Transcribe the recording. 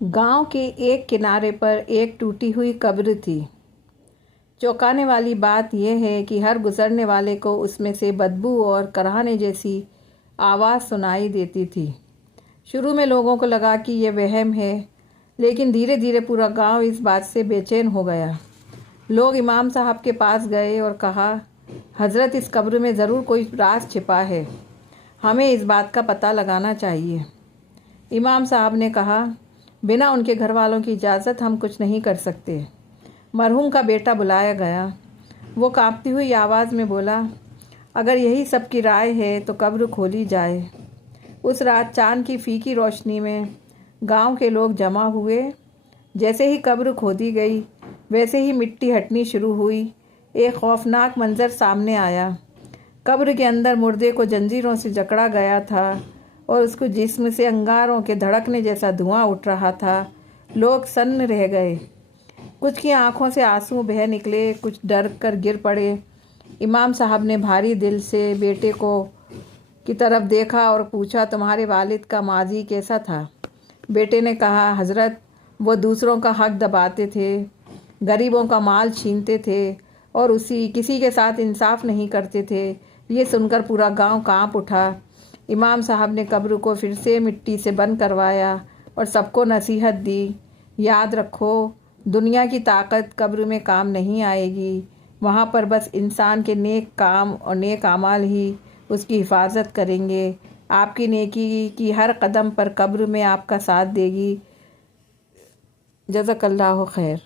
گاؤں کے ایک کنارے پر ایک ٹوٹی ہوئی قبر تھی۔ چونکانے والی بات یہ ہے کہ ہر گزرنے والے کو اس میں سے بدبو اور کراہنے جیسی آواز سنائی دیتی تھی۔ شروع میں لوگوں کو لگا کہ یہ وہم ہے، لیکن دھیرے دھیرے پورا گاؤں اس بات سے بے چین ہو گیا۔ لوگ امام صاحب کے پاس گئے اور کہا، حضرت، اس قبر میں ضرور کوئی راز چھپا ہے، ہمیں اس بات کا پتہ لگانا چاہیے۔ امام صاحب نے کہا، بنا ان کے گھر والوں کی اجازت ہم کچھ نہیں کر سکتے۔ مرحوم کا بیٹا بلایا گیا۔ وہ کانپتی ہوئی آواز میں بولا، اگر یہی سب کی رائے ہے تو قبر کھولی جائے۔ اس رات چاند کی پھیکی روشنی میں گاؤں کے لوگ جمع ہوئے۔ جیسے ہی قبر کھودی گئی، ویسے ہی مٹی ہٹنی شروع ہوئی۔ ایک خوفناک منظر سامنے آیا۔ قبر کے اندر مردے کو زنجیروں سے جکڑا گیا تھا اور اس کو جسم سے انگاروں کے دھڑکنے جیسا دھواں اٹھ رہا تھا۔ لوگ سن رہ گئے۔ کچھ کی آنکھوں سے آنسو بہہ نکلے، کچھ ڈر کر گر پڑے۔ امام صاحب نے بھاری دل سے بیٹے کی طرف دیکھا اور پوچھا، تمہارے والد کا ماضی کیسا تھا؟ بیٹے نے کہا، حضرت، وہ دوسروں کا حق دباتے تھے، غریبوں کا مال چھینتے تھے اور کسی کے ساتھ انصاف نہیں کرتے تھے۔ یہ سن کر پورا گاؤں کانپ اٹھا۔ امام صاحب نے قبر کو پھر سے مٹی سے بند کروایا اور سب کو نصیحت دی، یاد رکھو، دنیا کی طاقت قبر میں کام نہیں آئے گی۔ وہاں پر بس انسان کے نیک کام اور نیک اعمال ہی اس کی حفاظت کریں گے۔ آپ کی نیکی کی ہر قدم پر قبر میں آپ کا ساتھ دے گی۔ جزاک اللہ خیر۔